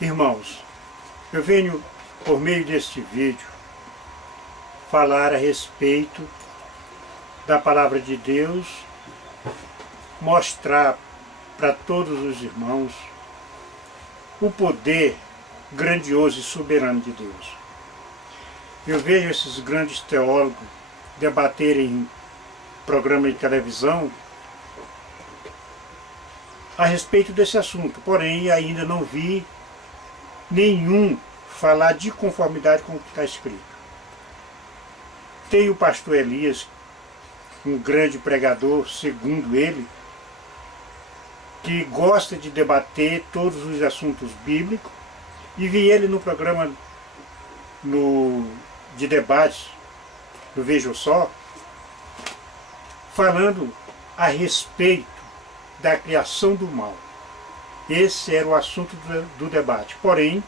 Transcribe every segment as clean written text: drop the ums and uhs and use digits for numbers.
Irmãos, eu venho, por meio deste vídeo, falar a respeito da Palavra de Deus, mostrar para todos os irmãos o poder grandioso e soberano de Deus. Eu vejo esses grandes teólogos debaterem em programa de televisão a respeito desse assunto, porém ainda não vi nenhum falar de conformidade com o que está escrito. Tem o pastor Elias, um grande pregador, segundo ele, que gosta de debater todos os assuntos bíblicos, e vi ele no programa de debates do Veja Só, falando a respeito da criação do mal. Esse era o assunto do debate. Porém,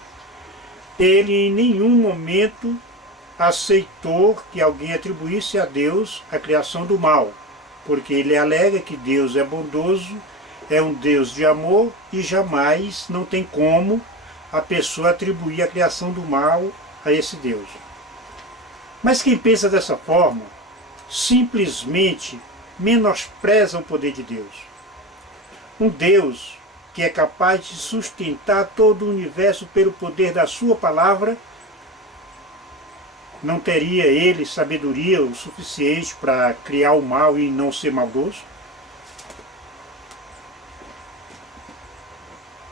ele em nenhum momento aceitou que alguém atribuísse a Deus a criação do mal, porque ele alega que Deus é bondoso, é um Deus de amor e jamais não tem como a pessoa atribuir a criação do mal a esse Deus. Mas quem pensa dessa forma simplesmente menospreza o poder de Deus. Um Deus que é capaz de sustentar todo o universo pelo poder da sua palavra, não teria ele sabedoria o suficiente para criar o mal e não ser maldoso?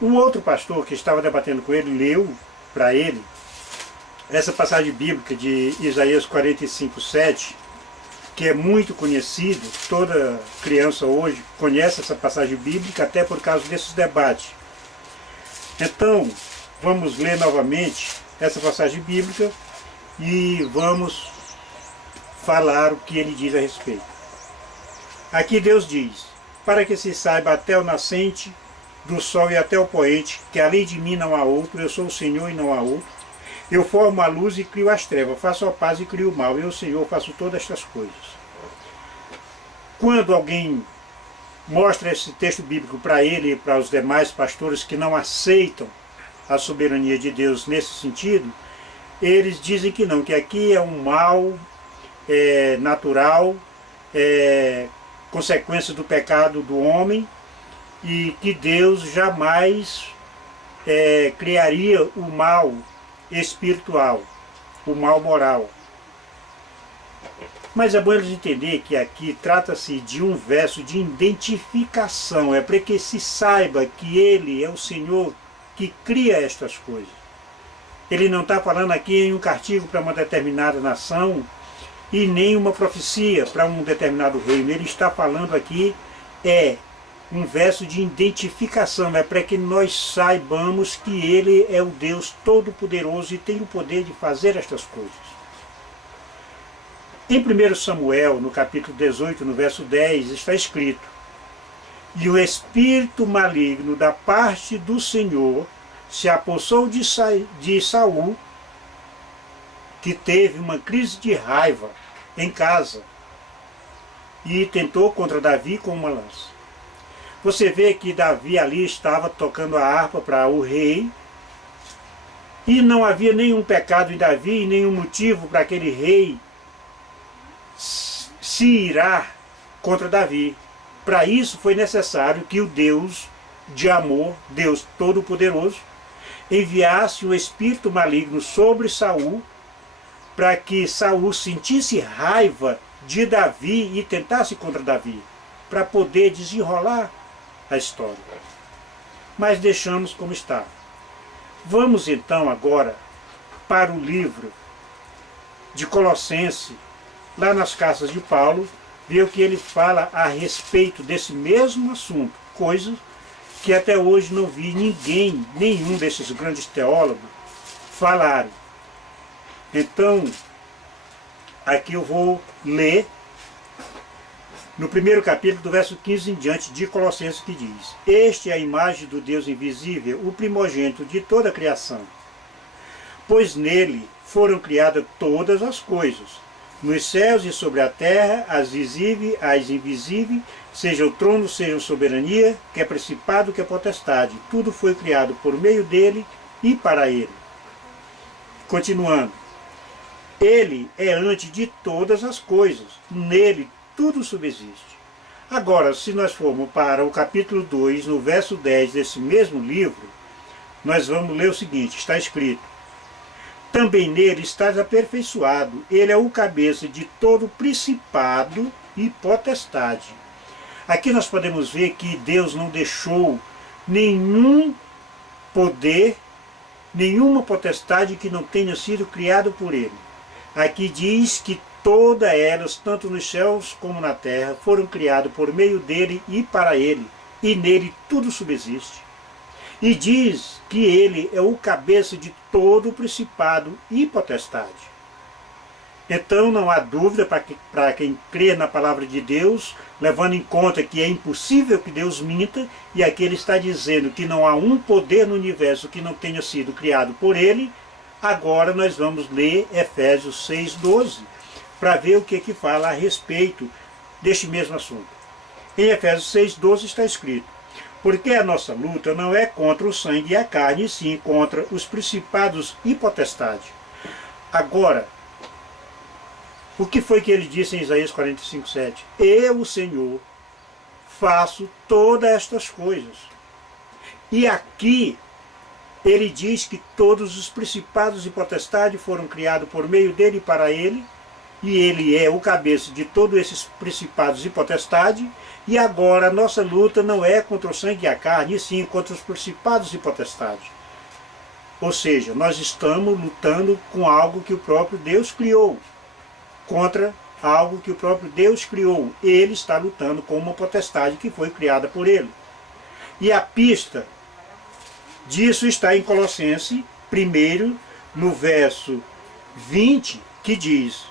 Um outro pastor que estava debatendo com ele, leu para ele essa passagem bíblica de Isaías 45:7, que é muito conhecido, toda criança hoje conhece essa passagem bíblica, até por causa desses debates. Então, vamos ler novamente essa passagem bíblica e vamos falar o que ele diz a respeito. Aqui Deus diz: para que se saiba até o nascente do sol e até o poente, que além de mim não há outro, eu sou o Senhor e não há outro. Eu formo a luz e crio as trevas, faço a paz e crio o mal. Eu, Senhor, faço todas estas coisas. Quando alguém mostra esse texto bíblico para ele e para os demais pastores que não aceitam a soberania de Deus nesse sentido, eles dizem que não, que aqui é um mal natural, consequência do pecado do homem, e que Deus jamais criaria o mal espiritual, o mal moral. Mas é bom eles entenderem que aqui trata-se de um verso de identificação, é para que se saiba que Ele é o Senhor que cria estas coisas. Ele não está falando aqui em um castigo para uma determinada nação e nem uma profecia para um determinado reino. Ele está falando aqui um verso de identificação, é para que nós saibamos que Ele é o Deus Todo-Poderoso e tem o poder de fazer estas coisas. Em 1 Samuel, no capítulo 18, no verso 10, está escrito: e o espírito maligno da parte do Senhor se apossou de Saul, que teve uma crise de raiva em casa e tentou contra Davi com uma lança. Você vê que Davi ali estava tocando a harpa para o rei, e não havia nenhum pecado em Davi e nenhum motivo para aquele rei se irar contra Davi. Para isso foi necessário que o Deus de amor, Deus Todo-Poderoso, enviasse um espírito maligno sobre Saul, para que Saul sentisse raiva de Davi e tentasse contra Davi, para poder desenrolar a história. Mas deixamos como está. Vamos então agora para o livro de Colossenses, lá nas cartas de Paulo, ver o que ele fala a respeito desse mesmo assunto, coisa que até hoje não vi nenhum desses grandes teólogos falarem. Então, aqui eu vou ler no primeiro capítulo, do verso 15 em diante, de Colossenses, que diz: este é a imagem do Deus invisível, o primogênito de toda a criação. Pois nele foram criadas todas as coisas, nos céus e sobre a terra, as visíveis, as invisíveis, seja o trono, seja a soberania, quer principado, quer potestade. Tudo foi criado por meio dele e para ele. Continuando. Ele é antes de todas as coisas. Nele tudo subsiste. Agora, se nós formos para o capítulo 2, no verso 10 desse mesmo livro, nós vamos ler o seguinte, está escrito: também nele estás aperfeiçoado, ele é o cabeça de todo principado e potestade. Aqui nós podemos ver que Deus não deixou nenhum poder, nenhuma potestade que não tenha sido criado por ele. Aqui diz que todas elas, tanto nos céus como na terra, foram criadas por meio dele e para ele, e nele tudo subsiste. E diz que ele é o cabeça de todo o principado e potestade. Então não há dúvida para quem crê na palavra de Deus, levando em conta que é impossível que Deus minta, e aqui ele está dizendo que não há um poder no universo que não tenha sido criado por ele. Agora nós vamos ler Efésios 6:12, para ver o que fala a respeito deste mesmo assunto. Em Efésios 6:12 está escrito: porque a nossa luta não é contra o sangue e a carne, e sim contra os principados e potestades. Agora, o que foi que ele disse em Isaías 45:7? Eu, o Senhor, faço todas estas coisas. E aqui ele diz que todos os principados e potestades foram criados por meio dele e para ele, e ele é o cabeça de todos esses principados e potestades, e agora a nossa luta não é contra o sangue e a carne, e sim contra os principados e potestades. Ou seja, nós estamos lutando com algo que o próprio Deus criou, contra algo que o próprio Deus criou. Ele está lutando com uma potestade que foi criada por ele. E a pista disso está em Colossenses 1, no verso 20, que diz: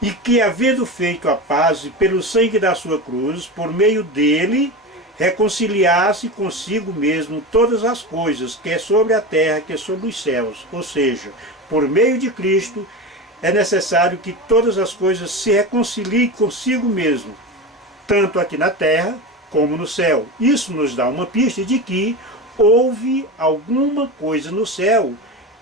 e que, havendo feito a paz pelo sangue da sua cruz, por meio dele, reconciliasse consigo mesmo todas as coisas, quer sobre a terra, quer sobre os céus. Ou seja, por meio de Cristo, é necessário que todas as coisas se reconciliem consigo mesmo, tanto aqui na terra como no céu. Isso nos dá uma pista de que houve alguma coisa no céu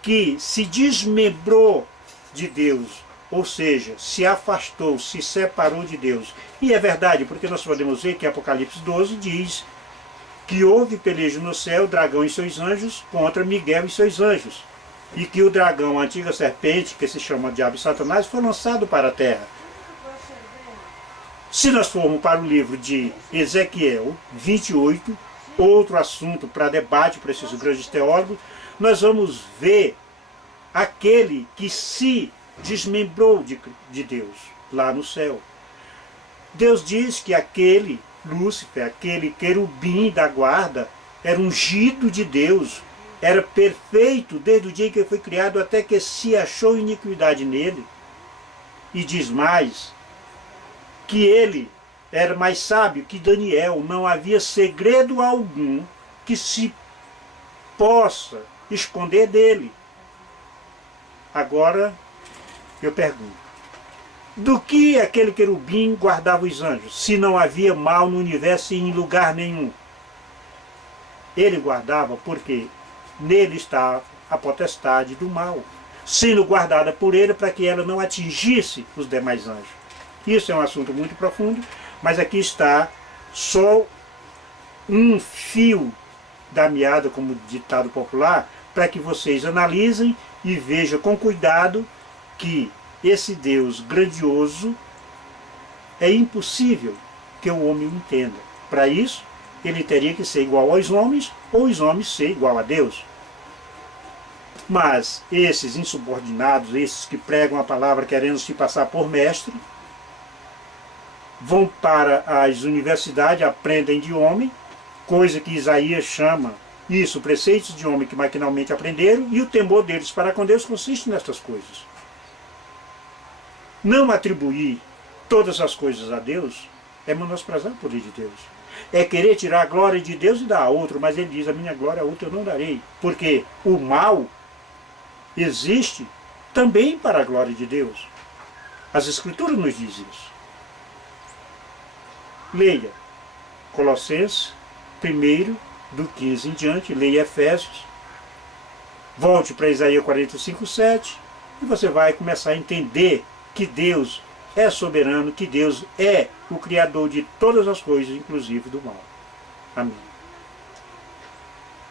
que se desmembrou de Deus, ou seja, se afastou, se separou de Deus. E é verdade, porque nós podemos ver que Apocalipse 12 diz que houve peleja no céu, o dragão e seus anjos contra Miguel e seus anjos, e que o dragão, a antiga serpente, que se chama Diabo e Satanás, foi lançado para a terra. Se nós formos para o livro de Ezequiel 28, outro assunto para debate para esses grandes teólogos, nós vamos ver aquele que se desmembrou de Deus lá no céu. Deus diz que aquele Lúcifer, aquele querubim da guarda, era ungido de Deus, era perfeito desde o dia que ele foi criado até que se achou iniquidade nele. E diz mais, que ele era mais sábio que Daniel, não havia segredo algum que se possa esconder dele. Agora, eu pergunto, do que aquele querubim guardava os anjos, se não havia mal no universo e em lugar nenhum? Ele guardava porque nele está a potestade do mal, sendo guardada por ele para que ela não atingisse os demais anjos. Isso é um assunto muito profundo, mas aqui está só um fio da meada, como ditado popular, para que vocês analisem e vejam com cuidado que esse Deus grandioso é impossível que o homem entenda. Para isso, ele teria que ser igual aos homens, ou os homens ser igual a Deus. Mas esses insubordinados, esses que pregam a palavra querendo se passar por mestre, vão para as universidades, aprendem de homem, coisa que Isaías chama isso, preceitos de homem que maquinalmente aprenderam, e o temor deles para com Deus consiste nestas coisas. Não atribuir todas as coisas a Deus é menosprezar o poder de Deus. É querer tirar a glória de Deus e dar a outro, mas ele diz, a minha glória a outro eu não darei. Porque o mal existe também para a glória de Deus. As Escrituras nos dizem isso. Leia Colossenses 1, do 15 em diante, leia Efésios, Volte para Isaías 45:7 e você vai começar a entender que Deus é soberano, que Deus é o Criador de todas as coisas, inclusive do mal. Amém.